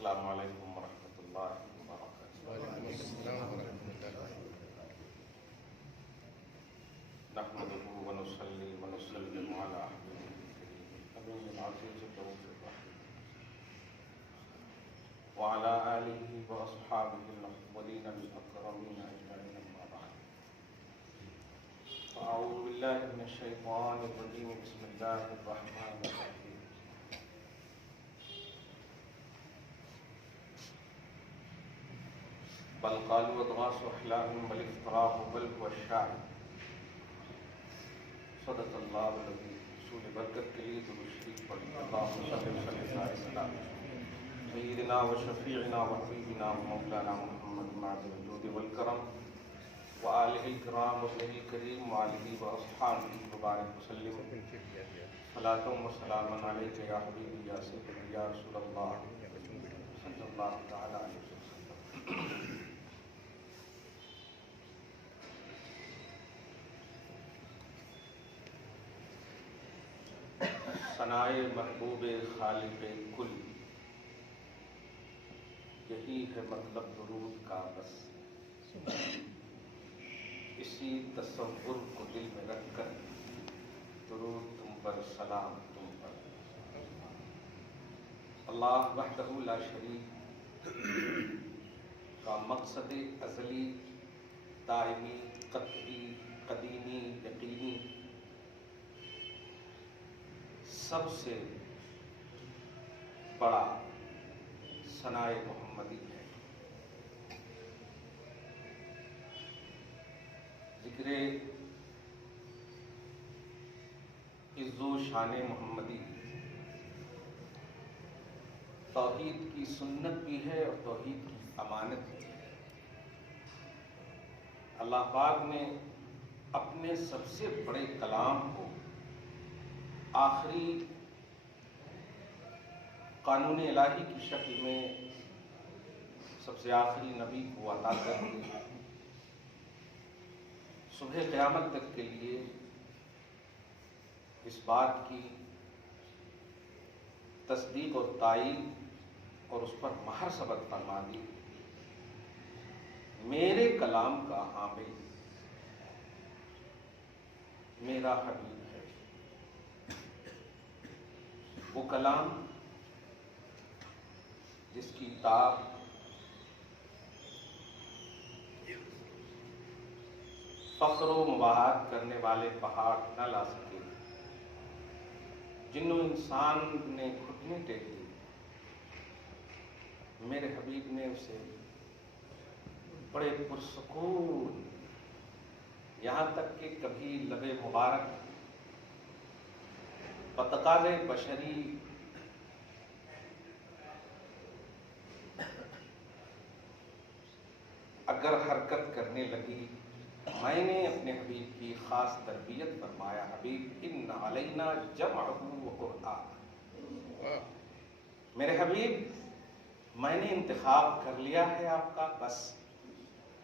السلام علیکم ورحمۃ اللہ وبرکاتہ۔ وعلیکم السلام ورحمۃ اللہ۔ نحمده ونصلي ونسلم على حبيبه الكريم نبينا العزيز الرؤوف الرحيم وعلى آله وأصحابه الأفضلين الأكرمين أجمعين، أما بعد، فأعوذ بالله من الشيطان الرجيم، بسم الله الرحمن الرحيم۔ بل قالوا أضغاث أحلام بل افتراه بل هو الشاعر۔ صدق اللہ العظیم۔ حصول برکت کے لیے درود شریف پڑھیں۔ اللہم صل وسلم علی سیدنا و شفیعنا و حبیبنا و مولانا محمد معدن الجود والکرم وآلہ الکرام وصحبہ الکریم وآلہ واصحابہ مبارک وسلم۔ صلاۃ و سلام علیک یا حبیبی یا سیدی یا رسول اللہ صلی اللہ تعالی علیہ وسلم۔ ثنائے محبوب خالق کل، یہی ہے مطلب درود کا بس، اسی تصور کو دل میں رکھ کر درود تم پر، سلام تم پر۔ اللہ وحدہ لا شریک کا مقصد ازلی، دائمی، قطعی، قدیمی، یقینی، سب سے بڑا ثنائے محمدی ہے۔ ذکر عز و شان محمدی توحید کی سنت بھی ہے اور توحید کی امانت بھی ہے۔ اللہ پاک نے اپنے سب سے بڑے کلام کو آخری قانون الہی کی شکل میں سب سے آخری نبی کو عطا کر کے صبح قیامت تک کے لیے اس بات کی تصدیق اور تائید اور اس پر مہر ثبت فرما دی، میرے کلام کا حامل میرا حبیب ہے۔ وہ کلام جس کی تاب فخر و مباحت کرنے والے پہاڑ نہ لا سکے، جن و انسان نے گھٹنے ٹیک دی، میرے حبیب نے اسے بڑے پرسکون، یہاں تک کہ کبھی لب مبارک بتقاض بشری اگر حرکت کرنے لگی، میں نے اپنے حبیب کی خاص تربیت فرمایا، حبیب ان علینا جمعہ و قرآن۔ میرے حبیب میں نے انتخاب کر لیا ہے آپ کا، بس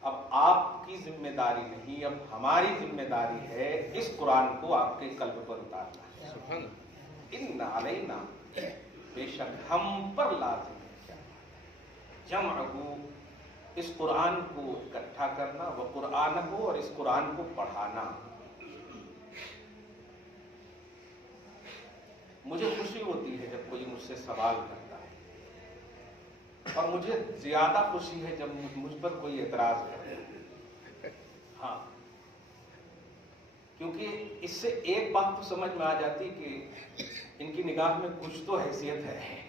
اب آپ کی ذمہ داری نہیں، اب ہماری ذمہ داری ہے اس قرآن کو آپ کے قلب پر اتارنا۔ ان علینا، بے شک ہم پر لازم ہے، جمعہ، اس قرآن کو اکٹھا کرنا، وہ قرآن ہو، اور اس قرآن کو پڑھانا۔ مجھے خوشی ہوتی ہے جب کوئی مجھ سے سوال کرتا ہے، اور مجھے زیادہ خوشی ہے جب مجھ پر کوئی اعتراض کرتا ہے۔ ہاں، کیونکہ اس سے ایک بات تو سمجھ میں آ جاتی کہ ان کی نگاہ میں کچھ تو حیثیت ہے۔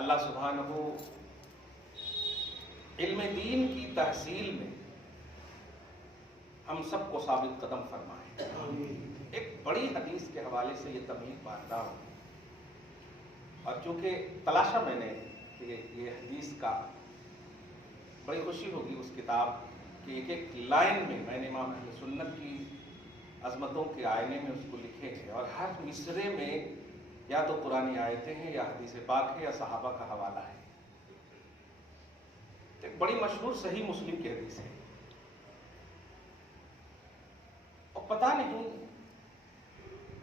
اللہ سبحانہ علم دین کی تحصیل میں ہم سب کو ثابت قدم فرمائے۔ ایک بڑی حدیث کے حوالے سے یہ تمہید باندھتا ہوں، اور چونکہ تلاشا میں نے کہ یہ حدیث کا بڑی خوشی ہوگی اس کتاب کہ ایک ایک لائن میں نے امام اہل سنت کی عظمتوں کے آئینے میں اس کو لکھے ہیں، اور ہر مصرے میں یا تو قرآنی آیتیں ہیں یا حدیث پاک ہے یا صحابہ کا حوالہ ہے۔ ایک بڑی مشہور صحیح مسلم کی حدیث ہے، اور پتہ نہیں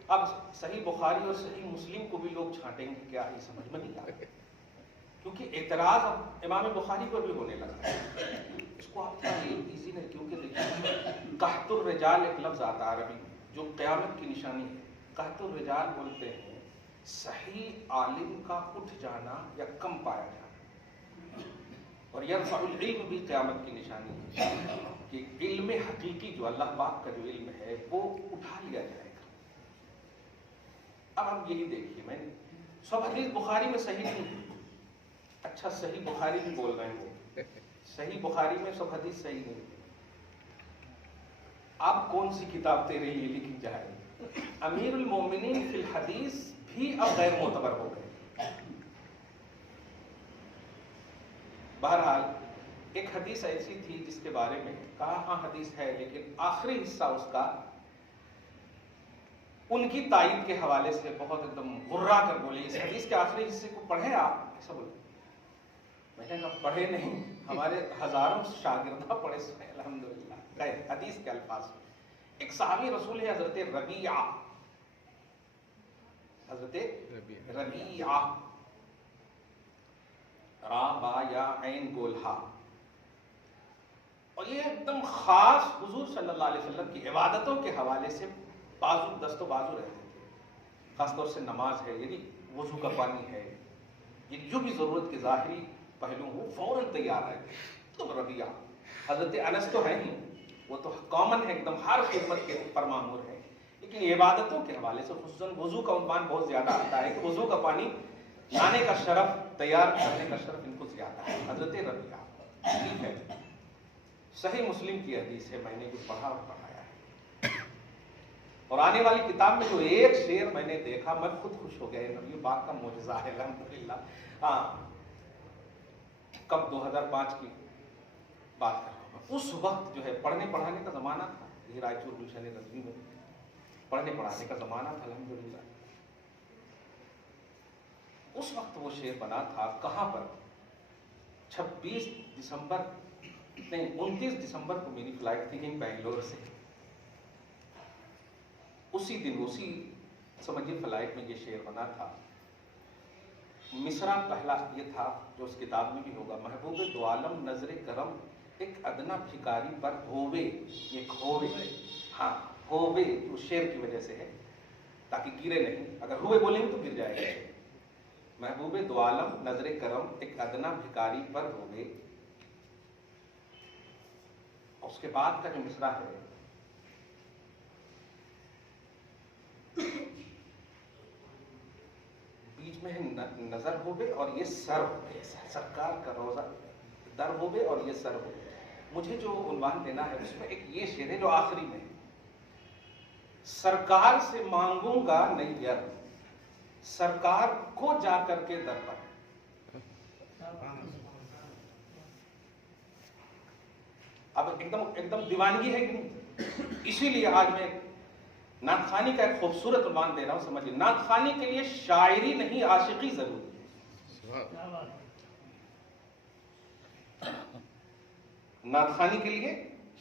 اب صحیح بخاری اور صحیح مسلم کو بھی لوگ چھانٹیں گے، کیا یہ سمجھ میں نہیں آ رہا، کیونکہ اعتراض اب امام بخاری پر بھی ہونے لگا ہے۔ اس کو آپ کا ایزی نہیں، کیونکہ دیکھیے قحط الرجال ایک لفظ آتا ہے عربی میں جو قیامت کی نشانی ہے۔ قحط الرجال بولتے ہیں صحیح عالم کا اٹھ جانا یا کم پایا جانا، اور یرفع العلم بھی قیامت کی نشانی ہے کہ علم حقیقی جو اللہ پاک کا جو علم ہے وہ اٹھا لیا جائے گا۔ اب ہم یہی دیکھیے، میں سب حدیث بخاری میں صحیح نہیں ہے، اچھا صحیح بخاری بھی بول رہے ہیں، صحیح بخاری میں سب حدیث صحیح نہیں ہے۔ اب کون سی کتاب تیرے لیے لکھی جائے؟ امیر المومنین فی الحدیث بھی اب غیر معتبر ہو گئے۔ بہرحال ایک حدیث ایسی تھی جس کے بارے میں کہا ہاں حدیث ہے، لیکن آخری حصہ اس کا ان کی تائید کے حوالے سے بہت ایک دم غرا کر بولے، اس حدیث کے آخری حصے کو پڑھیں آپ، ایسا بولے۔ میں نے کہا پڑھے نہیں، ہمارے ہزاروں شاگردہ پڑھے سنے الحمدللہ حدیث کے الفاظ میں۔ ایک صحابی رسول ہے حضرت ربیعہ، حضرت ربیعہ، را با یا عین گول ہا، اور یہ ایک دم خاص حضور صلی اللہ علیہ وسلم کی عبادتوں کے حوالے سے بازو دست و بازو رہتے تھے، خاص طور سے نماز ہے، یعنی وضو کا پانی ہے، یہ جو بھی ضرورت کے ظاہری پہلو ہو فوراً تیار ہے۔ تو ربیعہ حضرت انس تو ہے ہی، وہ تو کامن ہے، ایک دم ہر خدمت کے پرمامور ہے، لیکن عبادتوں کے حوالے سے خصوصاً وضو کا عنوان بہت زیادہ آتا ہے کہ وضو کا پانی لانے کا شرف، تیار کرنے کا شرف ان کو زیادہ ہے۔ حضرت ربیعہ، ٹھیک ہے، صحیح مسلم کی حدیث ہے، میں نے بھی پڑھا اور پڑھایا ہے، اور آنے والی کتاب میں جو ایک شعر میں نے دیکھا میں خود خوش ہو گیا، نبی پاک کا معجزہ ہے الحمدللہ۔ ہاں، کب 2005 کی بات کر رہا ہوں، اس وقت جو ہے پڑھنے پڑھانے کا زمانہ تھا، یہ رائچور گلشن رضوی میں پڑھنے پڑھانے کا زمانہ تھا الحمدللہ۔ اس وقت وہ شعر بنا تھا، کہاں پر 26 دسمبر نہیں 29 دسمبر کو میری فلائٹ تھی بنگلور سے، اسی دن اسی سمجھیے فلائٹ میں یہ شعر بنا تھا۔ مصرع پہلا یہ تھا جو اس کتاب میں بھی ہوگا، محبوب دو عالم نظر کرم ایک ادنا بھکاری پر ہووے، یہ ہووے، ہاں ہووے جو شعر کی وجہ سے ہے تاکہ گرے نہیں، اگر ہوئے بولیں گے تو گر جائے گا۔ محبوب دو عالم نظر کرم ایک ادنا بھکاری پر ہووے، اس کے بعد کا جو مصرع ہے، بیچ میں نظر ہووے اور یہ سر ہووے، سرکار کا روزہ در ہووے اور یہ سر ہووے۔ مجھے جو عنوان دینا ہے اس میں ایک یہ شعر ہے جو آخری میں، سرکار سے مانگوں گا نیر، سرکار کو جا کر کے در پر۔ اب ایک دم دیوانگی ہے کہ نہیں؟ اسی لیے آج میں نعت خوانی کا ایک خوبصورت عنوان دے رہا ہوں، سمجھیے، نعت خوانی کے لیے شاعری نہیں عاشقی ضروری ہے۔ نعت خوانی کے لیے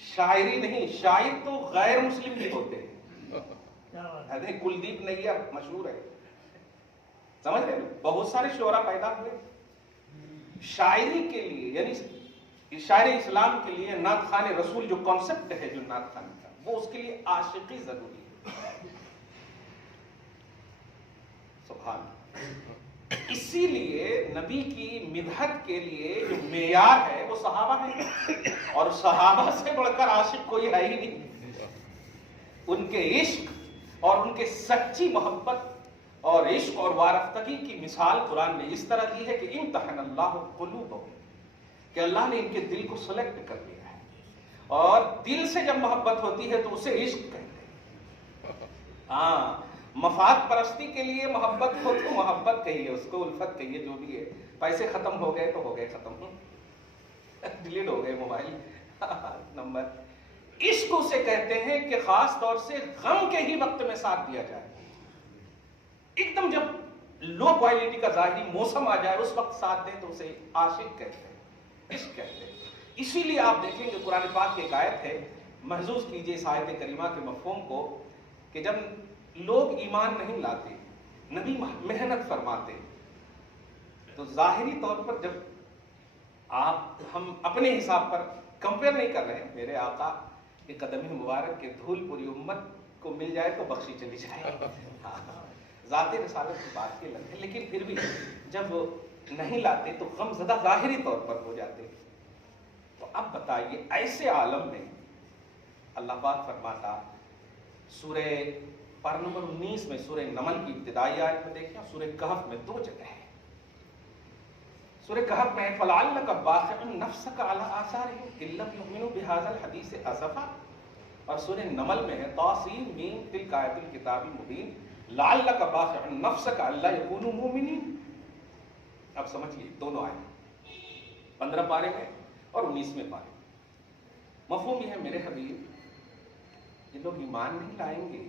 شاعری نہیں، شاعر تو غیر مسلم بھی ہوتے ہیں، کلدیپ نیر مشہور ہے، سمجھ رہے ہیں، بہت سارے شعراء پیدا ہوئے شاعری کے لیے، یعنی شاعر اسلام کے لیے نعت خوان رسول جو کانسیپٹ ہے جو نعت خوانی کا، وہ اس کے لیے عاشقی ضروری ہے۔ سبحان اللہ۔ اسی لیے نبی کی مدحت کے لیے جو معیار ہے وہ صحابہ ہیں، اور صحابہ سے بڑھ کر عاشق کوئی ہے ہی نہیں۔ ان کے عشق اور ان کے سچی محبت اور عشق اور وارفتگی کی مثال قرآن نے اس طرح دی ہے کہ امتحن اللہ قلوبہم، کہ اللہ نے ان کے دل کو سلیکٹ کر لیا ہے، اور دل سے جب محبت ہوتی ہے تو اسے عشق کہتے ہیں۔ ہاں، مفاد پرستی کے لیے محبت ہو تو محبت کہیے، اس کو الفت کہیے، جو بھی ہے، پیسے ختم ہو گئے تو ہو گئے ختم، ڈیلیٹ ہو گئے موبائل نمبر۔ عشق اسے کہتے ہیں کہ خاص طور سے غم کے ہی وقت میں ساتھ دیا جائے، ایک دم جب لو کوالٹی کا ظاہری موسم آ جائے اس وقت ساتھ دیں تو اسے عاشق کہتے ہیں، عشق کہتے ہیں۔ اسی لیے آپ دیکھیں کہ قرآن پاک کی ایک آیت ہے، محظوظ کیجئے اس آیت کریمہ کے مفہوم کو، کہ جب لوگ ایمان نہیں لاتے، نبی محنت فرماتے. تو ظاہری طور پر جب ہم اپنے حساب پر کمپیئر نہیں کر رہے ہیں، میرے آقا کے قدم مبارک کے دھول پوری امت کو مل جائے تو بخشی چلی جائے. ذات رسالت کی بات کے لگتے، لیکن پھر بھی جب نہیں لاتے تو غم زدہ ظاہری طور پر ہو جاتے. تو اب بتائیے ایسے عالم میں اللہ پاک فرماتا سورہ پارہ نمبر 19 میں، سورہ نمل کی ابتدائی آیت میں دیکھیں، سورہ کہف میں 2 جگہ ہے. سورہ کہف میں فَلَعَلَّكَ بَاخِعٌ نَفْسَكَ عَلَىٰ آثَارِهِمْ إِن لَّمْ يُؤْمِنُوا بِهَٰذَا الْحَدِيثِ أَسَفًا، اور سورہ نمل میں ہے طاسِین میم تِلْکَ آیَۃُ الْکِتَابِ الْمُبِین لَعَلَّكَ بَاخِعٌ نَفْسَكَ أَلَّا يَكُونُوا مُؤْمِنِينَ. اب سمجھیے دونوں آیت 15 پارے میں اور 19ویں پارے. مفہوم یہ ہے میرے حبیب، یہ لوگ ایمان نہیں لائیں گے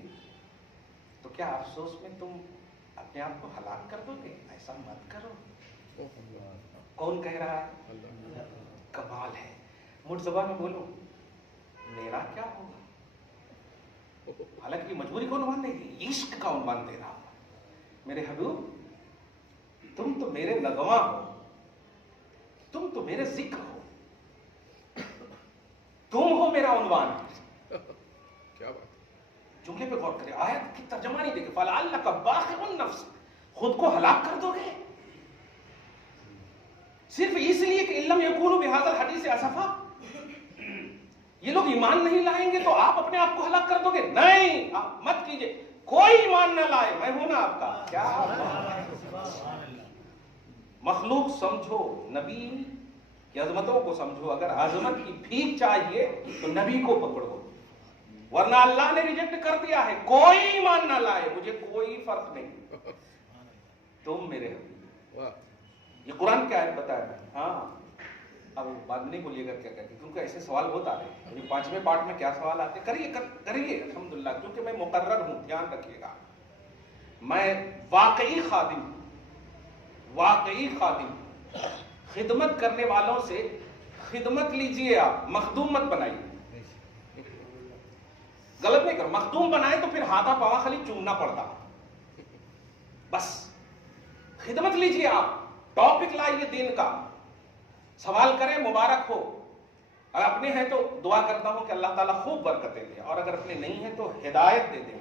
تو کیا افسوس میں تم اپنے آپ کو ہلاک کر دو گے؟ ایسا مت کرو. کون کہہ رہا ہے؟ کمال ہے. مجھ زبان میں بولوں میرا کیا ہوگا؟ حالانکہ مجبوری کو عنوان نہیں دی، عشق کا عنوان دے رہا ہوں. میرے حبیب تم تو میرے نغمہ ہو، تم تو میرے ذکر ہو، تم ہو میرا عنوان. کیا بات، جملے پہ غور کریں، آیت کی ترجمہ نہیں دیکھے فَلَعَلَّكَ بَاخِعٌ نَفْسَكَ، خود کو ہلاک کر دو گے صرف اس لیے کہ اِن لَّمْ يَكُونُوا بِهَٰذَا الْحَدِيثِ أَسَفًا. یہ لوگ ایمان نہیں لائیں گے تو آپ اپنے آپ کو ہلاک کر دو گے؟ نہیں، آپ مت کیجئے. کوئی ایمان نہ لائے، میں ہوں نا آپ کا. کیا مخلوق سمجھو، نبی کی عظمتوں کو سمجھو. اگر عظمت کی بھیک چاہیے تو نبی کو پکڑو، ورنہ اللہ نے ریجیکٹ کر دیا ہے. کوئی ایمان نہ لائے، مجھے کوئی فرق نہیں. تم میرے حبیب، یہ قرآن کی آیت بتایا ہے. ہاں اب بات نہیں بولیے گا کیا کہتے، کیونکہ ایسے سوال بہت آ رہے ہیں. 5ویں پارٹ میں کیا سوال آتے، کریے الحمدللہ، کیونکہ میں مقرر ہوں. دھیان رکھیے گا، میں واقعی خادم، خدمت کرنے والوں سے خدمت لیجئے. آپ مخدوم مت بنائیے. غلط نہیں کرو، مخدوم بنائے تو پھر ہاتھا پاوا خالی چومنا پڑتا. بس خدمت لیجئے. آپ ٹاپک لائیے دین کا، سوال کریں، مبارک ہو. اگر اپنے ہیں تو دعا کرتا ہوں کہ اللہ تعالیٰ خوب برکتیں دے، اور اگر اپنے نہیں ہیں تو ہدایت دے دیں.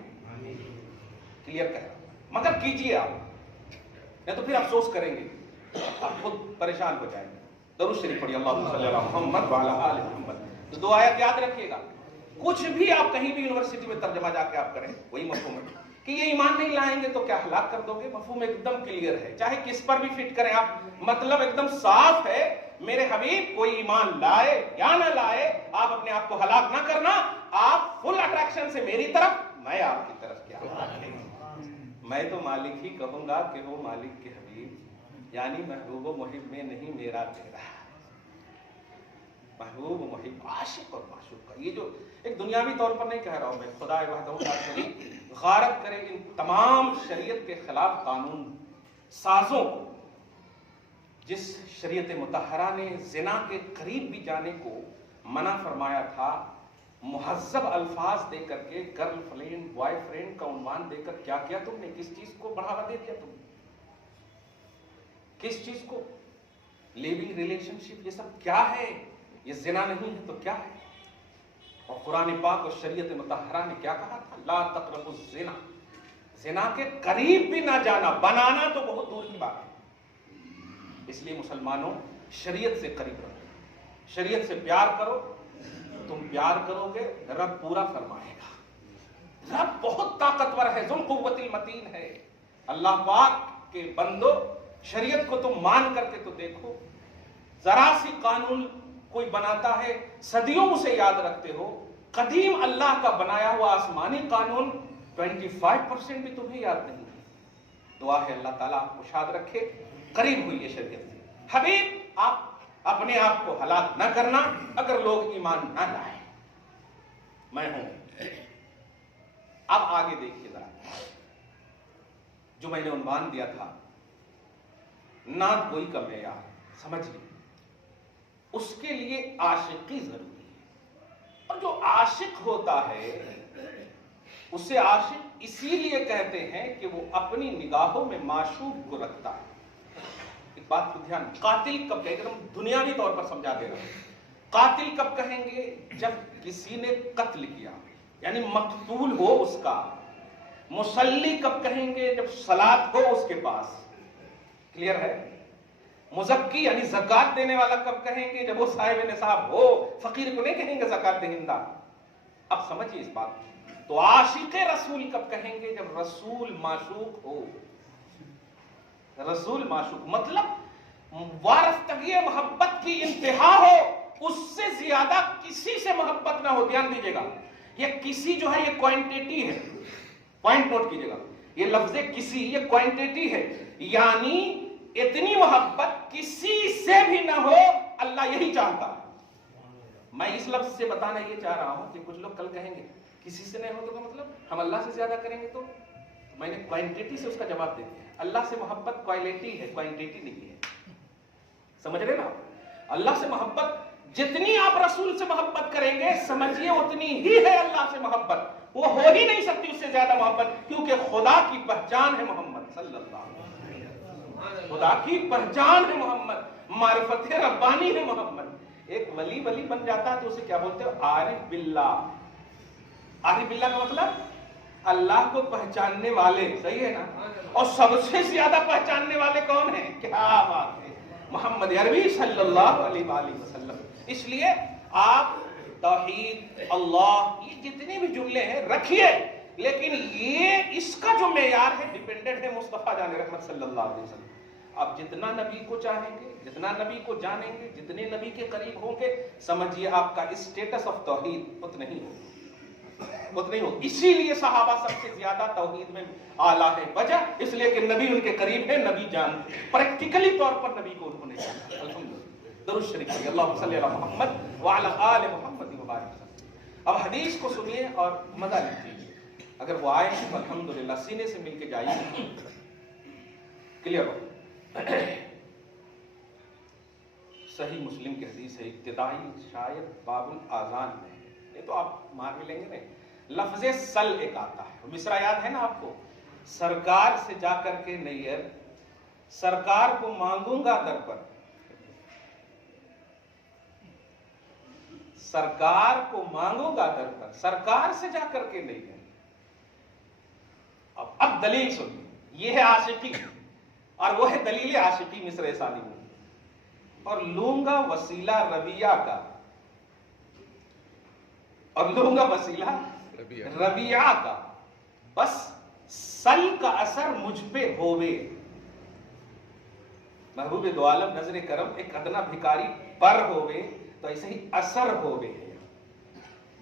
کلیئر کہہ رہا ہوں، مگر کیجئے آپ، نہیں تو پھر افسوس کریں گے، آپ خود پریشان ہو جائیں گے. درود شریف پڑھیے، اللہم صلی علی محمد وعلی آل محمد. تو 2 آیت یاد رکھیے گا. کچھ بھی آپ کہیں بھی یونیورسٹی میں ترجمہ جا کے آپ کریں، وہی مفہوم ہے کہ یہ ایمان نہیں لائیں گے تو کیا ہلاک کر دو گے. مفہوم ایک دم کلیئر ہے، چاہے کس پر بھی فٹ کریں آپ، مطلب ایک دم صاف ہے. میرے حبیب کوئی ایمان لائے یا نہ لائے، آپ اپنے آپ کو ہلاک نہ کرنا. آپ فل اٹریکشن سے میری طرف، میں آپ کی طرف. کیا میں تو مالک ہی کہوں گا کہ وہ مالک کے حبیب، یعنی محبوب و محب میں نہیں میرا تیرا، محبوب و محب، عاشق اور معشوق کا. یہ جو ایک دنیاوی طور پر نہیں کہہ رہا ہوں میں، خدا وحدہ لا شریک غارت کرے ان تمام شریعت کے خلاف قانون سازوں کو. جس شریعت مطہرہ نے زنا کے قریب بھی جانے کو منع فرمایا تھا، مہذب الفاظ دے کر کے، گرل فرینڈ، بوائے فرینڈ کا عنوان دے کر کیا کیا تم نے؟ کس چیز کو بڑھاوا دے دیا تم نے؟ کس چیز کو؟ لیونگ ریلیشن شپ، یہ سب کیا ہے؟ یہ زنا نہیں ہے تو کیا ہے؟ اور قرآن پاک اور شریعت مطہرہ نے کیا کہا تھا؟ لا تقربوا الزنا، زنا کے قریب بھی نہ جانا. بنانا تو بہت دور کی بات ہے. اس لیے مسلمانوں شریعت سے قریب رہو، شریعت سے پیار کرو. تم پیار کرو گے رب پورا فرمائے گا. رب بہت طاقتور ہے، ذو القوت المتین ہے. اللہ پاک کے بندو، شریعت کو تم مان کر کے تو دیکھو. ذرا سی قانون کوئی بناتا ہے، صدیوں اسے یاد رکھتے ہو. قدیم اللہ کا بنایا ہوا آسمانی قانون 25% بھی تمہیں یاد نہیں ہے. دعا ہے اللہ تعالیٰ آپ کو شاد رکھے، قریب ہوئی ہے شریعت سے. حبیب آپ اپنے آپ کو ہلاک نہ کرنا اگر لوگ ایمان نہ لائیں. میں ہوں. اب آگے دیکھیے ذرا، جو میں نے عنوان دیا تھا نعت گوئی کا معیار، سمجھیے اس کے لیے عاشقی ضروری ہے. اور جو عاشق ہوتا ہے اسے عاشق اسی لیے کہتے ہیں کہ وہ اپنی نگاہوں میں معشوق کو رکھتا ہے. ایک بات کو دھیان، قاتل کب کہیں گے؟ ہم دنیاوی طور پر سمجھا دے رہا ہوں. قاتل کب کہیں گے؟ جب کسی نے قتل کیا، یعنی مقتول ہو اس کا. مصلی کب کہیں گے؟ جب صلاۃ ہو اس کے پاس. کلیئر ہے؟ مزکی یعنی زکات دینے والا کب کہیں گے؟ جب وہ صاحب نصاب ہو. فقیر کو نہیں کہیں گے زکات دہندہ. اب سمجھیے اس بات. تو عاشق رسول کب کہیں گے؟ جب رسول معشوق ہو. رسول معشوق مطلب وارفتگی محبت کی انتہا ہو، اس سے زیادہ کسی سے محبت نہ ہو. دھیان دیجیے گا، یہ کسی جو ہے یہ کوانٹیٹی ہے. پوائنٹ نوٹ کیجیے گا، یہ لفظ کسی یہ کوانٹیٹی ہے، یعنی اتنی محبت کسی سے بھی نہ ہو. اللہ یہی چاہتا ہے. میں اس لفظ سے بتانا یہ چاہ رہا ہوں کہ کچھ لوگ کل کہیں گے کسی سے نہیں ہو تو مطلب ہم اللہ سے زیادہ کریں گے. تو میں نے کوانٹیٹی سے اس کا جواب دے دیا. اللہ سے محبت کوالٹی ہے، کوانٹیٹی نہیں ہے. سمجھ رہے نا؟ اللہ سے محبت جتنی آپ رسول سے محبت کریں گے سمجھیے اتنی ہی ہے اللہ سے محبت. وہ ہو ہی نہیں سکتی اس سے زیادہ محبت، کیونکہ خدا کی پہچان ہے محمد صلی اللہ علیہ وسلم. خدا کی پہچان ہے محمد، معرفت ربانی ہے محمد. ایک ولی بن جاتا ہے تو اسے کیا بولتے ہیں؟ عارف باللہ. عارف باللہ کا مطلب اللہ کو پہچاننے والے. صحیح ہے نا؟ اور سب سے زیادہ پہچاننے والے کون ہیں؟ کیا بات ہے، محمد عربی صلی اللہ علیہ وآلہ وسلم. اس لیے آپ توحید، اللہ، یہ جتنے بھی جملے ہیں رکھیے، لیکن یہ اس کا جو معیار ہے ڈیپینڈنٹ ہے مصطفیٰ جان رحمت صلی اللہ علیہ وسلم. آپ جتنا نبی کو چاہیں گے، جتنا نبی کو جانیں گے، جتنے نبی کے قریب ہوں گے، سمجھیے آپ کا اسٹیٹس آف توحید اتنا ہی ہوگا. اسی لیے صحابہ سب سے زیادہ توحید میں اعلیٰ ہے. وجہ اس لیے کہ نبی ان کے قریب ہے، نبی جانتے ہیں، پریکٹیکلی طور پر نبی کو انہوں نے جانا. الحمدللہ. درود شریف پڑھیے، اللہم صلی علی محمد وعلی آل محمد وبارک وسلم. اب حدیث کو سنیے اور مزہ لیجیے. اگر وہ آئے تو الحمدللہ سینے سے مل کے جائیے. کلیئر ہو؟ صحیح مسلم کی حدیث ہے، ابتدائی شاید باب الاذان میں. یہ تو آپ مار بھی لیں گے نہیں. لفظ سل ایک آتا ہے، مصرع یاد ہے نا آپ کو؟ سرکار سے جا کر کے نیر، سرکار کو مانگوں گا در پر. سرکار کو مانگوں گا در پر، سرکار سے جا کر کے نیر. اب دلیل سنیے. یہ ہے عاشقی اور وہ ہے دلیل عاشقی مصرع ثانی میں. اور لوں گا وسیلہ ربیہ کا، اور لوں گا وسیلہ ربیہ کا، بس سل کا اثر مجھ پہ ہووے. محبوب دو عالم نظر کرم ایک ادنا بھکاری پر ہووے تو ایسے ہی اثر ہووے.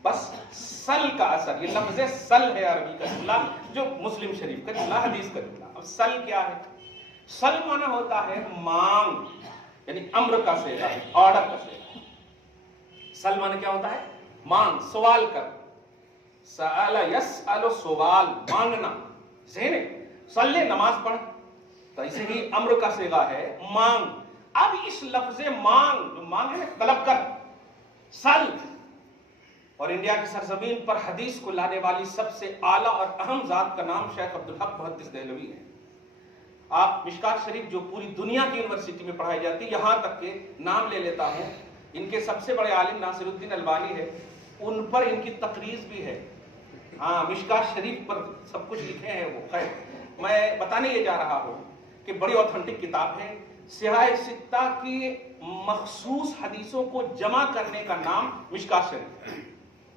بس سل کا اثر، یہ لفظ سل ہے عربی کا جملہ، جو مسلم شریف کا جملہ، حدیث کا جملہ. اب سل کیا ہے؟ سل معنی ہوتا ہے مانگ، یعنی امر کا صیغہ ہے، آرڈر کا صیغہ. سل معنی کیا ہوتا ہے؟ مانگ، سوال کر. سأل یسأل، سوال، مانگنا. ذہن ہے؟ صلی، نماز پڑھ، تو اسے ہی امر کا صیغہ ہے، مانگ. اب اس لفظ مانگ، جو مانگ ہے طلب کر، سل. اور انڈیا کی سرزمین پر حدیث کو لانے والی سب سے اعلیٰ اور اہم ذات کا نام شیخ عبدالحق محدث دہلوی ہے. آپ مشکات شریف جو پوری دنیا کی یونیورسٹی میں پڑھائی جاتی ہے، یہاں تک کہ نام لے لیتا ہوں، ان کے سب سے بڑے عالم ناصر الدین البانی ہے، ان پر ان کی تقریض بھی ہے. ہاں، مشکات شریف پر سب کچھ لکھے ہیں وہ. خیر، میں بتانے یہ جا رہا ہوں کہ بڑی اوتھنٹک کتاب ہے. سیاہ ستہ کی مخصوص حدیثوں کو جمع کرنے کا نام مشکات شریف.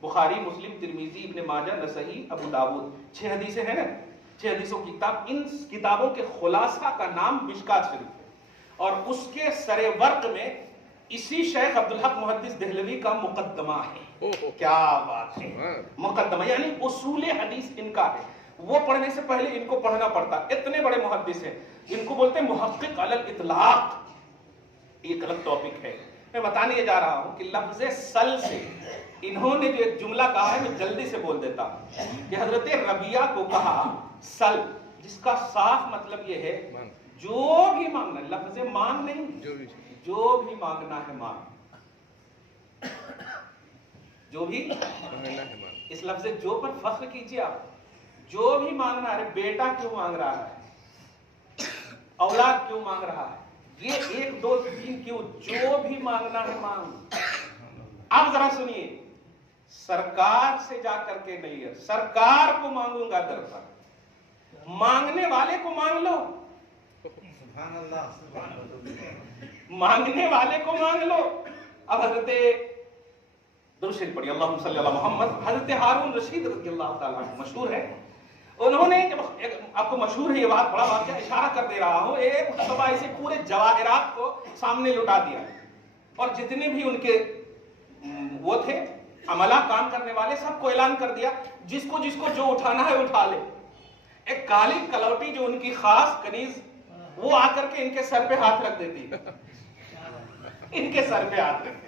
بخاری، مسلم، ترمذی، ابن ماجہ، نسائی، ابو داؤد، 6 حدیثیں ہیں نا، 6 حدیثوں کی کتاب. ان کتابوں کے خلاصہ کا نام مشکات شریف ہے. اور اس کے سر ورق میں اسی شیخ عبدالحق محدث دہلوی کا مقدمہ ہے. کیا بات ہے! مقدمہ یعنی اصول حدیث ان کا ہے. وہ پڑھنے سے پہلے ان کو پڑھنا پڑتا. اتنے بڑے محدث ہیں، ان کو بولتے ہیں محقق علی الاطلاق. ایک الگ ٹاپک ہے. میں بتانے یہ جا رہا ہوں کہ لفظ سل سے انہوں نے جو ایک جملہ کہا ہے، میں جلدی سے بول دیتا ہوں کہ حضرت ربیہ کو کہا سل، جس کا صاف مطلب یہ ہے جو بھی مانگنا. لفظ مانگ نہیں، جو بھی مانگنا ہے مانگ. جو بھی، اس لفظ جو پر فخر کیجئے آپ. جو بھی مانگنا ہے، بیٹا کیوں مانگ رہا ہے، اولاد کیوں مانگ رہا ہے، یہ 1 2 3 کیوں، جو بھی مانگنا ہے مانگ. اب ذرا سنیے، سرکار سے جا کر کے نہیں ہے، سرکار کو مانگوں گا در پر. مانگنے والے کو مانگ لو، مانگنے والے کو مانگ لو. اب حضرت درود شریف پڑھی، اللہم صلی علی محمد. حضرت ہارون رشید رضی اللہ تعالیٰ مشہور ہے، انہوں نے جب آپ کو مشہور ہے یہ بات، بڑا واقعہ اشارہ کر دے رہا ہوں، ایک مرتبہ ایسے پورے جواہرات کو سامنے لٹا دیا اور جتنے بھی ان کے وہ تھے عملہ کام کرنے والے سب کو اعلان کر دیا جس کو جو اٹھانا ہے اٹھا لے. ایک کالی کلوٹی جو ان کی خاص کنیز، وہ آ کر کے ان کے سر پہ ہاتھ رکھ دیتی، ان کے سر پہ ہاتھ رکھ دیتی.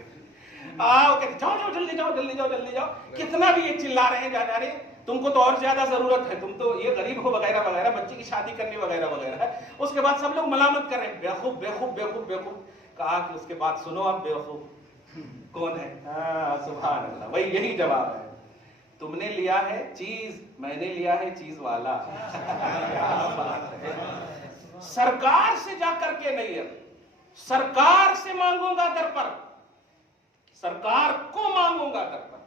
جاؤ جاؤ جلدی جاؤ جلدی جاؤ جلدی جاؤ. کتنا بھی یہ چلا رہے ہیں جا رہے، تم کو تو اور زیادہ ضرورت ہے، تم تو یہ غریب ہو وغیرہ وغیرہ، بچے کی شادی کرنے وغیرہ وغیرہ ہے. اس کے بعد سب لوگ ملامت کر رہے ہیں، بیوقوف بیوقوف بیوقوف بیوقوف. کہا کہ اس کے بعد سنو اب بیوقوف کون ہے؟ سبحان اللہ، وہی یہی جواب ہے. تم نے لیا ہے چیز، میں نے لیا ہے چیز والا. سرکار سے جا کر کے نہیں ہے، سرکار سے مانگوں گا در پر، سرکار کو مانگوں گا در پر.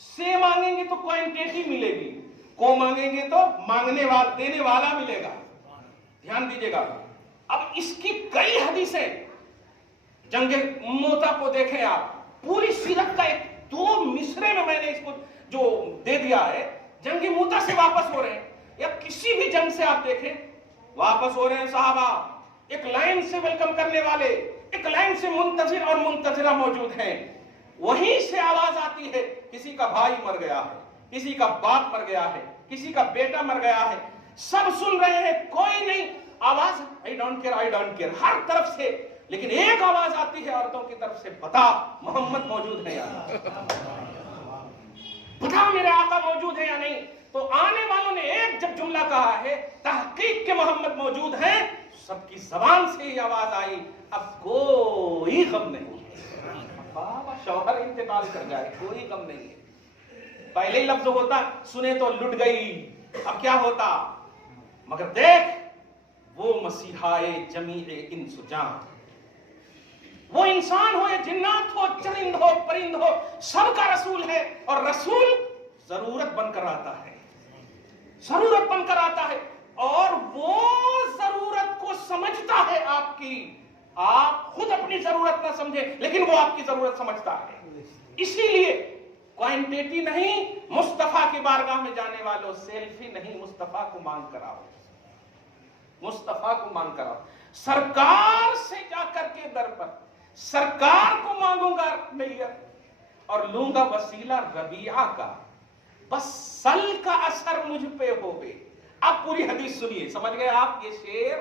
سے مانگیں گے تو کوانٹیٹی ملے گی، کو مانگیں گے تو مانگنے والا دینے والا ملے گا. دھیان دیجیے گا. اب اس کی کئی حدیثیں، جنگ موتا کو دیکھیں آپ، پوری سیرت کا 1-2 مصرے میں نے اس کو جو دے دیا ہے. جنگ موتا سے واپس ہو رہے ہیں یا کسی بھی جنگ سے آپ دیکھیں واپس ہو رہے ہیں صحابہ، ایک لائن سے ویلکم کرنے والے، ایک لائن سے منتظر اور منتظرہ موجود ہیں. وہیں سے آواز آتی ہے کسی کا بھائی مر گیا ہے، کسی کا باپ مر گیا ہے، کسی کا بیٹا مر گیا ہے. سب سن رہے ہیں، کوئی نہیں آواز I don't care ہر طرف سے. لیکن ایک آواز آتی ہے عورتوں کی طرف سے، بتا محمد موجود ہے یا نہیں، بتا میرے آقا موجود ہے یا نہیں. تو آنے والوں نے ایک جب جملہ کہا ہے تحقیق کے محمد موجود ہیں، سب کی زبان سے ہی آواز آئی اب کوئی غم نہیں ہے. بابا شوہر انتقال کر جائے کوئی غم نہیں ہے. پہلے ہی لفظ ہوتا سنے تو لٹ گئی، اب کیا ہوتا. مگر دیکھ وہ مسیحائے جمیع انس و جان، وہ انسان ہو یا جنات ہو، چرند ہو پرند ہو، سب کا رسول ہے. اور رسول ضرورت بن کر آتا ہے، ضرورت بن کر آتا ہے، اور وہ ضرورت کو سمجھتا ہے آپ کی. آپ خود اپنی ضرورت نہ سمجھیں لیکن وہ آپ کی ضرورت سمجھتا ہے. اسی لیے کوانٹیٹی نہیں، مصطفیٰ کی بارگاہ میں جانے والوں سیلفی نہیں، مصطفیٰ کو مانگ کر آؤ، مصطفیٰ کو مانگ کر آؤ. سرکار سے جا کر کے در پر، سرکار کو مانگوں گا میت اور لوں گا وسیلہ ربیعہ کا، بس سل کا اثر مجھ پہ ہو گئے. اب پوری حدیث سنیے، سمجھ گئے آپ. یہ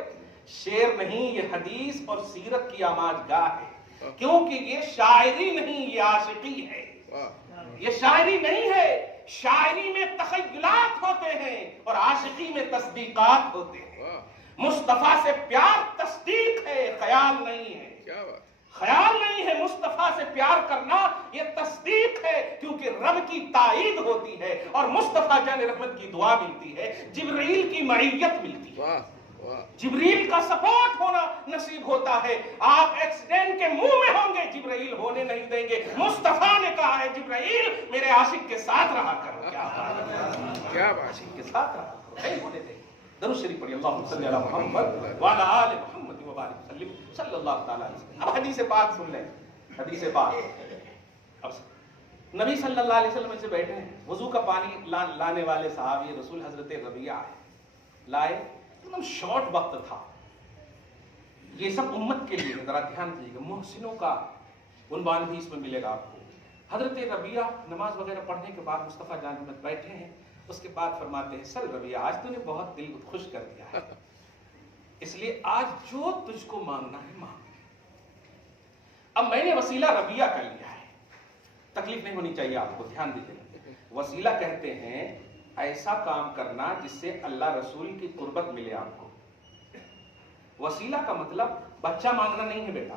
شعر نہیں، یہ حدیث اور سیرت کی آماج گاہ ہے، کیونکہ یہ شاعری نہیں، یہ عاشقی ہے. یہ شاعری نہیں ہے، شاعری میں تخیلات ہوتے ہیں اور عاشقی میں تصدیقات ہوتے ہیں. مصطفیٰ سے پیار تصدیق ہے، خیال نہیں ہے. کیا بات، خیال نہیں ہے. مصطفیٰ سے پیار کرنا یہ تصدیق ہے، کیونکہ رب کی تائید ہوتی ہے اور مصطفیٰ جان رحمت کی دعا ملتی ہے، جبرائیل کی معیت ملتی ہے، جبرائیل کا سپورٹ ہونا نصیب ہوتا ہے. آپ ایکسیڈنٹ کے منہ میں ہوں گے، جبرائیل ہونے نہیں دیں گے. مصطفیٰ نے کہا ہے جبرائیل میرے عاشق کے ساتھ رہا کرو. کیا بات، عاشق کے ساتھ رہا کرو، نہیں ہونے دیں گے. درود شریف پڑھیے، اللہم صلی علی محمد وعلی آل محمد وبارک وسلم صلی اللہ تعالی علیہ وسلم. اب حدیث پاک سن لیں، حدیث پاک. اب نبی صلی اللہ علیہ وسلم سے بیٹھے ہیں، وضو کا پانی لانے والے صحابی رسول حضرت ربیعہ ہے، لائے. ایک دم شارٹ وقت تھا. یہ سب امت کے لیے، ذرا دھیان دیجیے گا. محسنوں کا عنوان بھی اس میں ملے گا آپ کو. حضرت ربیعہ نماز وغیرہ پڑھنے کے بعد مصطفیٰ جان احمد بیٹھے ہیں. اس کے بعد فرماتے ہیں سر ربیعہ آج تو نے بہت دل خوش کر دیا ہے، اس لیے آج جو تجھ کو مانگنا ہے مانگ. اب میں نے وسیلہ ربیعہ کر لیا ہے، تکلیف نہیں ہونی چاہیے آپ کو، دھیان دیجیے. وسیلہ کہتے ہیں ایسا کام کرنا جس سے اللہ رسول کی قربت ملے آپ کو. وسیلہ کا مطلب بچہ مانگنا نہیں ہے بیٹا،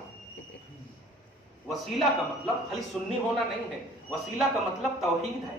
وسیلہ کا مطلب خالی سنی ہونا نہیں ہے، وسیلہ کا مطلب توحید ہے.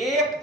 1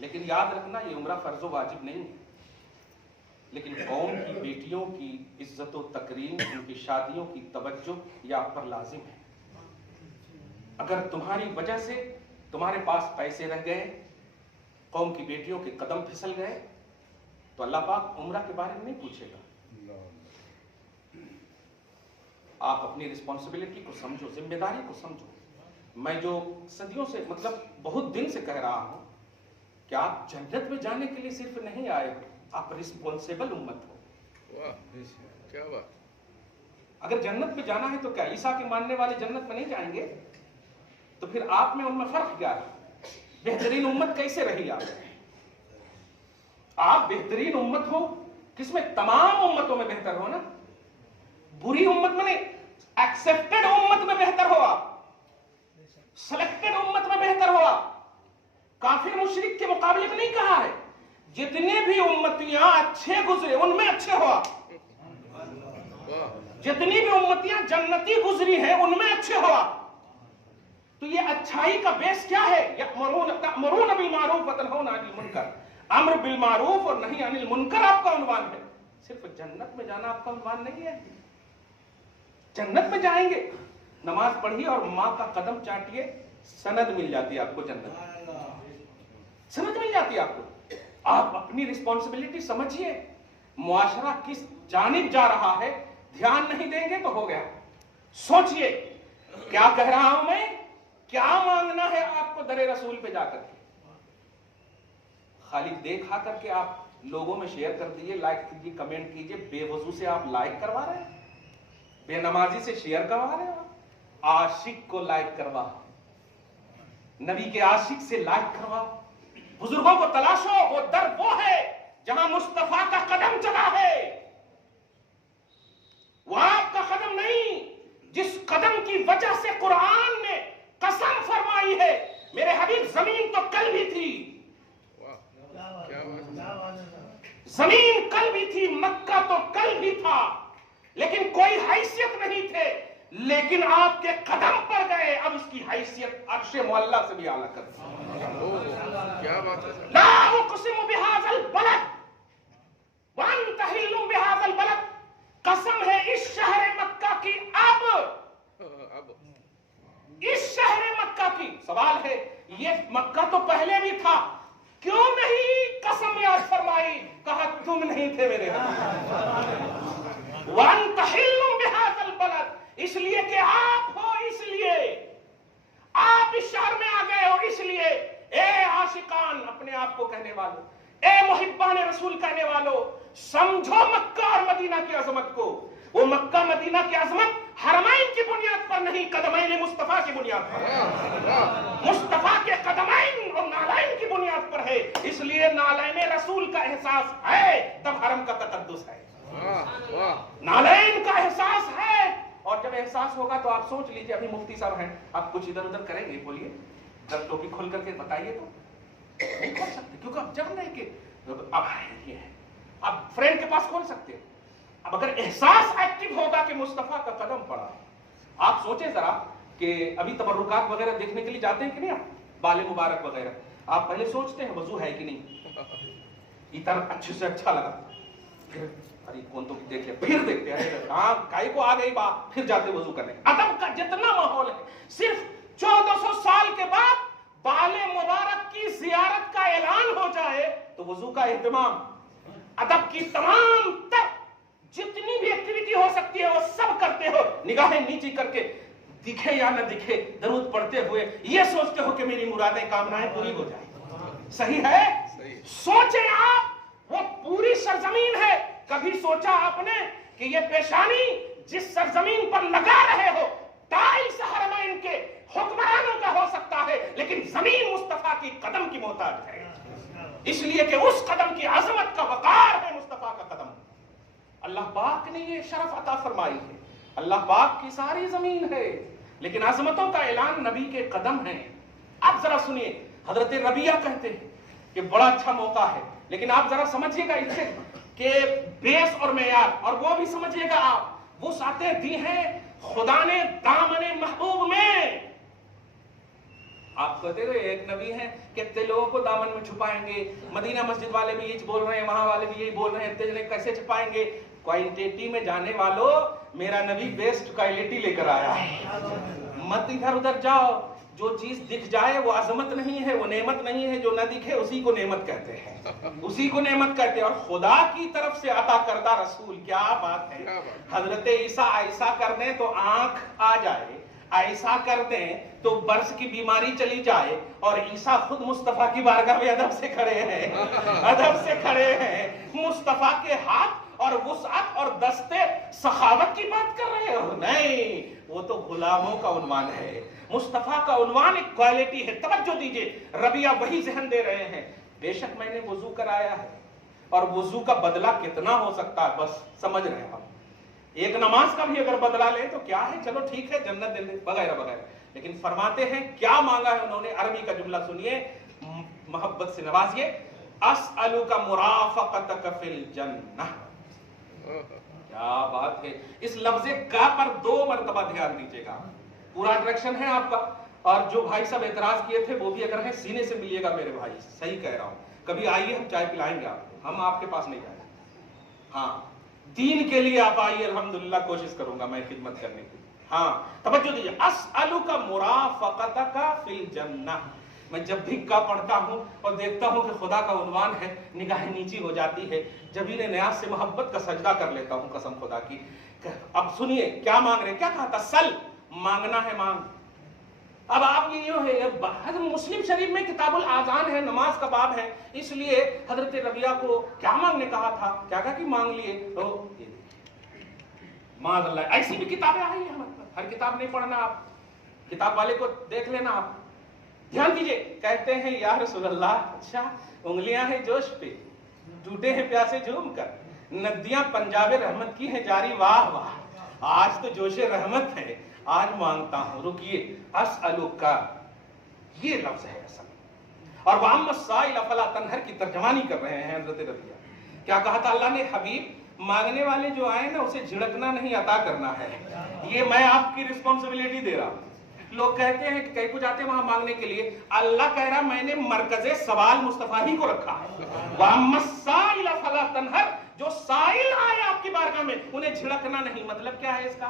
لیکن یاد رکھنا یہ عمرہ فرض و واجب نہیں ہے، لیکن قوم کی بیٹیوں کی عزت و تکریم، ان کی شادیوں کی توجہ یہ آپ پر لازم ہے۔ اگر تمہاری وجہ سے تمہارے پاس پیسے رہ گئے، قوم کی بیٹیوں کے قدم پھسل گئے، تو اللہ پاک عمرہ کے بارے میں نہیں پوچھے گا۔ آپ اپنی رسپانسبلٹی کو سمجھو، ذمہ داری کو سمجھو۔ میں جو صدیوں سے بہت دن سے کہہ رہا ہوں کہ آپ جنت میں جانے کے لیے صرف نہیں آئے ہو، آپ رسپانسیبل امت ہو۔ واہ کیا بات! اگر جنت میں جانا ہے تو کیا عیسیٰ کے ماننے والے جنت میں نہیں جائیں گے؟ تو پھر آپ میں ان میں فرق کیا ہے؟ بہترین امت کیسے رہی آپ بہترین امت ہو کس میں؟ تمام امتوں میں بہتر ہو نا، بری امت میں نہیں، ایکسپٹڈ امت میں بہتر ہو آپ، سلیکٹڈ امت میں بہتر ہو آپ۔ کافر مشرک کے مقابلے میں نہیں کہا ہے، جتنے بھی امتیاں اچھے گزرے ان میں اچھے ہو آپ، جتنی بھی امتیاں جنتی گزری ہیں ان میں اچھے ہو آپ۔ تو یہ اچھائی کا بیس کیا ہے؟ تأمرون بالمعروف وتنہون عن المنکر، امر بالمعروف اور نہی عن المنکر آپ کا عنوان ہے۔ صرف جنت میں جانا آپ کا عنوان نہیں ہے۔ جنت میں جائیں گے، نماز پڑھیے اور ماں کا قدم چاٹیے، سند مل جاتی ہے آپ کو، جنت سند مل جاتی ہے آپ کو۔ آپ اپنی رسپانسبلٹی سمجھیے، معاشرہ کس جانب جا رہا ہے دھیان نہیں دیں گے تو ہو گیا۔ سوچئے کیا کہہ رہا ہوں میں، کیا مانگنا ہے آپ کو در رسول پہ جا کر کے؟ خالی دیکھا کر کے آپ لوگوں میں شیئر کر دیجئے، لائک کیجئے، کمنٹ کیجئے، بے وضو سے آپ لائک کروا رہے ہیں، بے نمازی سے شیئر کروا رہے ہو، عاشق کو لائک کروا، نبی کے عاشق سے لائک کروا۔ بزرگوں کو تلاشو، وہ در وہ ہے جہاں مصطفیٰ کا قدم چلا ہے، وہ آپ کا قدم نہیں جس قدم کی وجہ سے قرآن نے قسم فرمائی ہے میرے حبیب زمین تو کل بھی تھی، زمین کل بھی تھی، مکہ تو کل بھی تھا، لیکن کوئی حیثیت نہیں تھے، لیکن آپ کے قدم پر گئے، اب اس کی حیثیت عرش معلیٰ سے بھی اعلیٰ کر دی۔ کیا بات ہے! لا اقسم بهذا البلد وانت حل بهذا البلد، قسم ہے اس شہر مکہ کی، اب اس شہر مکہ کی۔ سوال ہے یہ مکہ تو پہلے بھی تھا، کیوں نہیں قسم یاد فرمائی؟ کہا تم نہیں تھے میرے وانت حل بهذا البلد، اس لیے کہ آپ ہو، اس لیے آپ اس شہر میں آ گئے ہو، اس لیے اے عاشقان اپنے آپ کو کہنے والوں، اے محبان رسول کہنے والوں، سمجھو مکہ اور مدینہ کی عظمت کو۔ وہ مکہ مدینہ کی عظمت حرمین کی بنیاد پر نہیں، قدمین مصطفیٰ کی بنیاد پر، مصطفیٰ کے قدمین اور نالین کی بنیاد پر ہے، اس لیے نالین رسول کا احساس ہے تب حرم کا تقدس ہے، نالین کا احساس ہے۔ اور جب احساس ہوگا تو آپ سوچ لیجئے، ابھی مفتی صاحب ہیں، آپ کچھ ادھر ادھر کریں گے، بولیے، جب ٹوپی کھول کر کے بتائیے تو نہیں کھول سکتے، کیونکہ اب جب نہیں کہ اب یہ ہے، اب فرینڈ کے پاس کھول سکتے ہیں۔ اب اگر احساس ایکٹیو ہوگا کہ مصطفیٰ کا قدم پڑا، آپ سوچیں ذرا کہ ابھی تبرکات وغیرہ دیکھنے کے لیے جاتے ہیں کہ نہیں، آپ بال مبارک وغیرہ، آپ پہلے سوچتے ہیں وضو ہے کہ نہیں، اتر اچھے سے اچھا لگا، پھر ارے کون تو دیکھ لیا، پھر دیکھتے ہیں ہاں کائی کو آ گئی بات، پھر جاتے وضو کرنے۔ ادب کا جتنا ماحول ہے، صرف 1400 سال کے بعد بال مبارک کی زیارت کا اعلان ہو جائے تو وضو کا اہتمام، ادب کی تمام تر جتنی بھی ایکٹیویٹی ہو سکتی ہے وہ سب کرتے ہو، نگاہیں نیچی کر کے، دکھے یا نہ دکھے، درود پڑھتے ہوئے یہ سوچتے ہو کہ میری مرادیں کامنائیں پوری ہو جائیں۔ صحیح ہے؟ سوچیں آپ، وہ پوری سرزمین ہے، کبھی سوچا آپ نے کہ یہ پیشانی جس سرزمین پر لگا رہے ہو ٹائلز حرمین کے حکمرانوں کا ہو سکتا ہے، لیکن زمین مصطفیٰ کی قدم کی محتاج ہے، اس لیے کہ اس قدم کی عظمت کا وقار ہے مصطفیٰ کا قدم۔ اللہ پاک نے یہ شرف عطا فرمائی ہے، اللہ پاک کی ساری زمین ہے، لیکن عظمتوں کا اعلان نبی کے قدم ہے۔ اب ذرا سنیے، حضرت ربیہ کہتے ہیں کہ بڑا اچھا موقع ہے، لیکن آپ ذرا سمجھیے گا اس سے کہ بیس اور معیار، اور وہ بھی سمجھیے گا آپ، وہ ساتیں دی ہیں خدا نے دامن محبوب میں۔ آپ کہتے ہو ایک نبی ہیں کہ اتنے لوگوں کو دامن میں چھپائیں گے, مدینہ مسجد والے بھی یہی بول رہے ہیں, وہاں والے بھی یہی بول رہے ہیں, اتنے جنے کیسے چھپائیں گے؟ کوانٹٹی میں جانے والوں, میرا نبی بیسٹ کوالٹی لے کر آیا ہے. مت ادھر ادھر جاؤ, جو چیز دکھ جائے وہ عظمت نہیں ہے, وہ نعمت نہیں ہے, جو نہ دکھے اسی کو نعمت کہتے ہیں, اسی کو نعمت کہتے ہیں. اور خدا کی طرف سے عطا کردہ رسول, کیا بات ہے. حضرت عیسیٰ ایسا کر دیں تو آنکھ آ جائے, ایسا کر دیں تو برس کی بیماری چلی جائے, اور عیسیٰ خود مصطفیٰ کی بارگاہ میں ادب سے کھڑے ہیں, ادب سے کھڑے ہیں. مصطفیٰ کے ہاتھ اور وسعت اور دستے سخاوت کی بات کر رہے ہو؟ نہیں, وہ تو غلاموں کا عنوان ہے. مصطفیٰ کا عنوان ایک کوالٹی ہے. توجہ دیجئے, ربیہ وہی ذہن دے رہے ہیں. بے شک میں نے وضو کرایا ہے, اور وضو کا بدلہ کتنا ہو سکتا ہے بس سمجھ رہے ہیں ہم. ایک نماز کا بھی اگر بدلہ لیں تو کیا ہے, چلو ٹھیک ہے, جنت دے دے وغیرہ وغیرہ. لیکن فرماتے ہیں کیا مانگا ہے انہوں نے, عربی کا جملہ سنیے, محبت سے نوازیے. اسألک مرافقتک فی الجنہ. کیا بات ہے. اس لفظ کا پر 2 مرتبہ دھیان دیجیے گا, پورا ڈائریکشن ہے آپ کا. اور جو بھائی صاحب اعتراض کیے تھے وہ بھی اگر ہیں سینے سے ملیے گا میرے بھائی, صحیح کہہ رہا ہوں. کبھی آئیے, ہم چائے پلائیں گے آپ, ہم آپ کے پاس نہیں جائیں گے. ہاں, دین کے لیے آپ آئیے, الحمدللہ کوشش کروں گا میں خدمت کرنے کی. ہاں توجہ دیجیے. اسألک مرافقتک فی الجنہ. میں جب بھی کا پڑھتا ہوں اور دیکھتا ہوں کہ خدا کا عنوان ہے, نگاہیں نیچی ہو جاتی ہے, جبین نیاز سے محبت کا سجدہ کر لیتا ہوں قسم خدا کی. اب سنیے کیا مانگ رہے ہیں, کیا کہا تھا, سل, مانگنا ہے مانگ. اب آپ یہ یوں ہے, مسلم شریف میں کتاب الاذان ہے, نماز کا باب ہے, اس لیے حضرت ربیہ کو کیا مانگنے کہا تھا, کیا کہا کہ مانگ لیے. تو معاذ اللہ, ایسی بھی کتابیں آئی ہیں, ہر کتاب نہیں پڑھنا, آپ کتاب والے کو دیکھ لینا. آپ دھیان دیجئے, کہتے ہیں یا رسول اللہ, اچھا انگلیاں ہیں جوش پہ, ٹوٹے ہیں پیاسے جھوم کر, ندیاں پنجاب رحمت کی ہیں جاری, واہ واہ, آج تو جوش رحمت ہے, آج مانگتا ہوں. رکیے, اسألک یہ لفظ ہے اصل, اور وَأَمَّا السَّائِلَ فَلَا تَنْهَرْ کی ترجمانی کر رہے ہیں حضرت ربیہ. کیا کہا تھا اللہ نے, حبیب مانگنے والے جو آئے نا اسے جھڑکنا نہیں عطا کرنا ہے, یہ میں آپ کی رسپانسبلٹی دے رہا ہوں. لوگ کہتے ہیں کہ کہیں کو جاتے ہیں وہاں مانگنے کے لیے, اللہ کہہ رہا میں نے مرکز سوال مصطفیٰ ہی کو رکھا ہے. وَأَمَّا السَّائِلَ فَلَا تَنْهَرْ, جو سائل آئے آپ کی بارگاہ میں انہیں جھڑکنا نہیں. مطلب کیا ہے اس کا,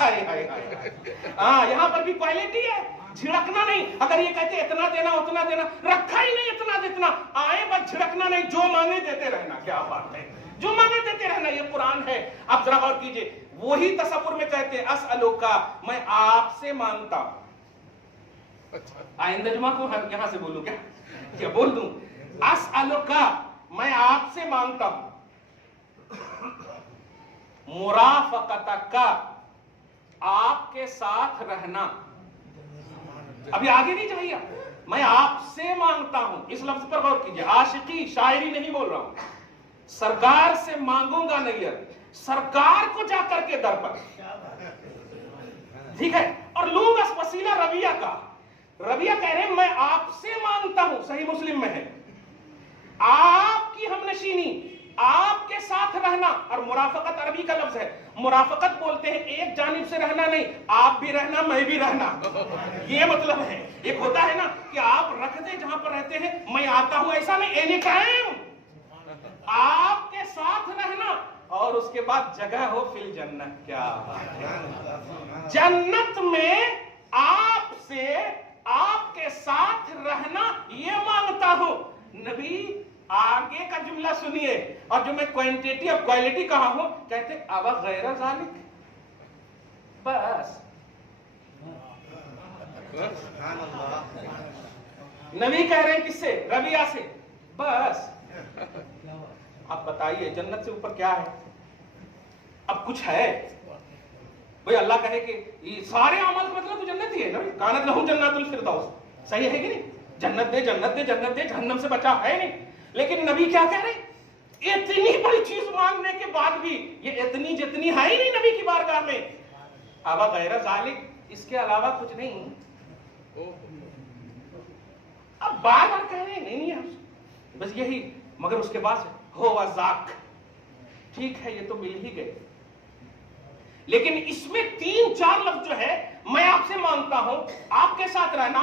ہائے ہائے ہائے, ہاں یہاں پر بھی کوالٹی ہے, جھڑکنا نہیں. اگر یہ کہتے اتنا دینا اتنا دینا, رکھا ہی نہیں اتنا جتنا آئے, بس جھڑکنا نہیں, جو مانگے دیتے رہنا. کیا بات ہے, جو مانگے دیتے رہنا, یہ قرآن ہے. آپ ذرا غور کیجئے, وہی تصور میں کہتے ہیں اسألک, میں آپ سے مانگتا ہوں. آئندہ جمعہ کو یہاں سے بولوں کیا بول دوں, اسألک میں آپ سے مانگتا ہوں, مرافقتک آپ کے ساتھ رہنا. ابھی آگے نہیں چاہیے, میں آپ سے مانگتا ہوں. اس لفظ پر غور کیجئے, عاشقی شاعری نہیں بول رہا ہوں, سرکار سے مانگوں گا نہیں, سرکار کو جا کر کے در پر, ٹھیک ہے, اور لوں گا وسیلہ ربیہ کا. ربیہ کہہ رہے ہیں میں آپ سے مانگتا ہوں, صحیح مسلم میں ہے, آپ کی ہم نشینی, آپ کے ساتھ رہنا. اور مرافقت عربی کا لفظ ہے, مرافقت بولتے ہیں ایک جانب سے رہنا نہیں, آپ بھی رہنا میں بھی رہنا, یہ مطلب ہے. ایک ہوتا ہے نا کہ آپ رکھ دیں جہاں پر رہتے ہیں, میں آتا ہوں, ایسا نہیں, اینی ٹائم آپ کے ساتھ رہنا, اور اس کے بعد جگہ ہو فی الجنہ. کیا جنت میں آپ سے, آپ کے ساتھ رہنا, یہ مانگتا ہوں. نبی آگے کا جملہ سنیے, اور جو میں کوانٹٹی اور کوالٹی کہا ہوں, کہتے اب غیر ذالک, بس نبی کہہ رہے ہیں کس سے, ربیہ سے, بس. آپ بتائیے جنت سے اوپر کیا ہے, اب کچھ ہے بھئی. اللہ کہے کہ یہ سارے اعمال کا مطلب تو جنت ہی ہے نا, کانت لہم جنات الفردوس, صحیح ہے کہ نہیں, جنت دے جنت دے جنت دے, جہنم سے بچا ہے نہیں. لیکن نبی کیا کہہ رہے, اتنی بڑی چیز مانگنے کے بعد بھی یہ اتنی جتنی ہے ہی نہیں نبی کی بارگاہ میں, اب غیر ذالک, اس کے علاوہ کچھ نہیں. اب بار بار کہہ رہے ہیں نہیں, بس یہی, مگر اس کے بعد ہو وذاک, ٹھیک ہے یہ تو مل ہی گئے. لیکن اس میں 3-4 لفظ جو ہے, میں آپ سے مانگتا ہوں, آپ کے ساتھ رہنا,